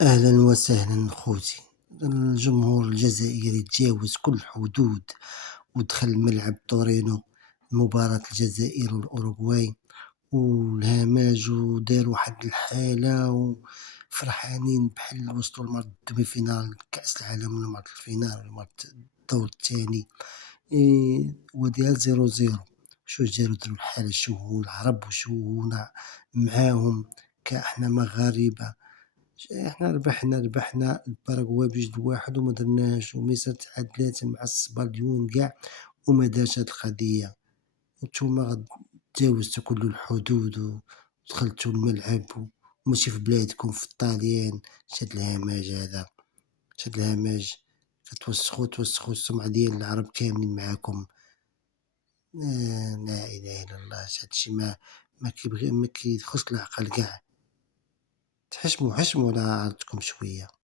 أهلا وسهلا خوتي. الجمهور الجزائري تجاوز كل الحدود ودخل ملعب تورينو مباراة الجزائر والأوروغواي والهماج ودار واحد الحالة وفرحانين بحال وصلوا لمرة الدومي فينال كأس العالم ولا مرة الفينال ولا مرة الدور الثاني. وديال 0-0. شو جارو درو الحالة، شو هو العرب وشو هو معاهم كاحنا مغاربة. إحنا ربحنا الباراغواي ب2-1 وما درناش، ومصر تعادلات مع السباديون كاع وما دارش هاد القضية، وانتوما تجاوزتو كل الحدود ودخلتو الملعب وماشي في بلادكم في الطاليان. شاد الهمج هذا، شاد الهمج، كتوسخو السمعة ديال العرب كاملين معاكم. لا إله إلا الله، هادشي ما كيدخلش العقل كاع. تحشموا حشموا على عرضكم شوية.